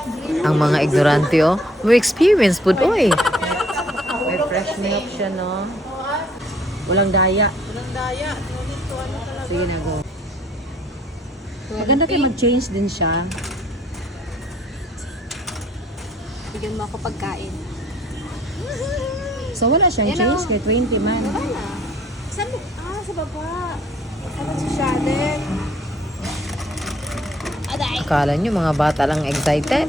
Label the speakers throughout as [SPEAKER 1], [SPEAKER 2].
[SPEAKER 1] Ang mga ignorante, oh. May experience po, oy. May fresh milk siya, no? Walang daya.
[SPEAKER 2] Walang daya. Ngunito ano talaga.
[SPEAKER 1] Sige na, go. Maganda kayo mag-change din siya.
[SPEAKER 3] Bigyan mo ako pagkain.
[SPEAKER 1] So, wala siyang change kay 20 man.
[SPEAKER 3] Wala. Saan mo? Ah, sa baba. Ano si Shaden? Aday!
[SPEAKER 1] Akala nyo, mga bata lang excited.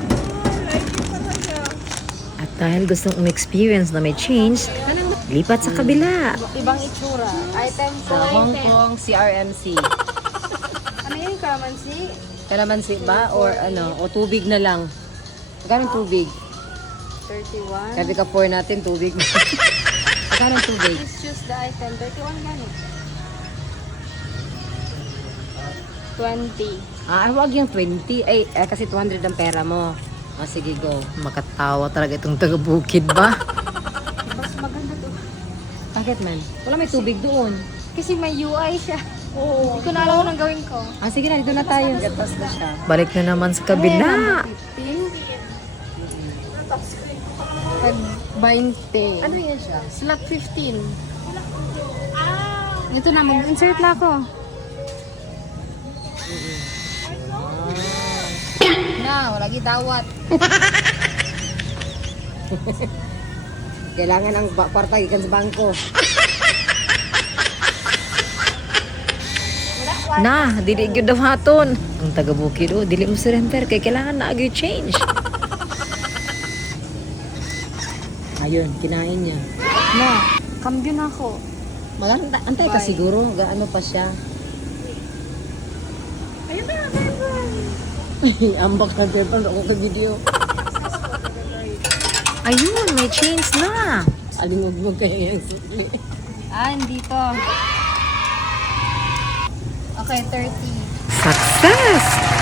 [SPEAKER 1] At dahil gustong experience na may change, lipat sa kabila.
[SPEAKER 3] Ibang itsura. Item
[SPEAKER 1] Sa Hong Kong, CRMC.
[SPEAKER 3] Ano yun? Kalamansi?
[SPEAKER 1] Kalamansi ba? Or ano? O tubig na lang? Magkano tubig?
[SPEAKER 3] 31.
[SPEAKER 1] Sabi ka pour natin, tubig. Magkano tubig?
[SPEAKER 3] Please choose the item. 31 ganit. 20.
[SPEAKER 1] Ah, wag yung 20. Ay, kasi 200 ang pera mo. Ah, sige, go. Makatawa talaga itong taga-bukid ba?
[SPEAKER 3] Mas maganda to.
[SPEAKER 1] Bakit man? Wala may tubig doon.
[SPEAKER 3] Kasi may UI siya. Oo. Hindi ko na alam kung anong gawin ko.
[SPEAKER 1] Ah, sige na, dito na tayo. Gatas na siya. Balik na naman sa kabila.
[SPEAKER 3] 20.
[SPEAKER 1] Ano yan siya?
[SPEAKER 3] Slot 15. Ito na, mag-insert na ako. Na, wala gidawat.
[SPEAKER 1] Kailangan ang kwarta ikan sa bangko. Na, dili gyud daw haton. Ang taga-bukid, oh, dili mo surrender kay kailangan na agyo change. Ayun, kinain niya.
[SPEAKER 3] Na, cambio na ako.
[SPEAKER 1] Maganda, antay ka siguro, gaano pa siya.
[SPEAKER 3] Ayun na,
[SPEAKER 1] Ambak na telephone ako sa video. Ayun, may change na. Alingog-ngog kaya yung sukli.
[SPEAKER 3] Ah, hindi to. Okay, 30.
[SPEAKER 1] Success!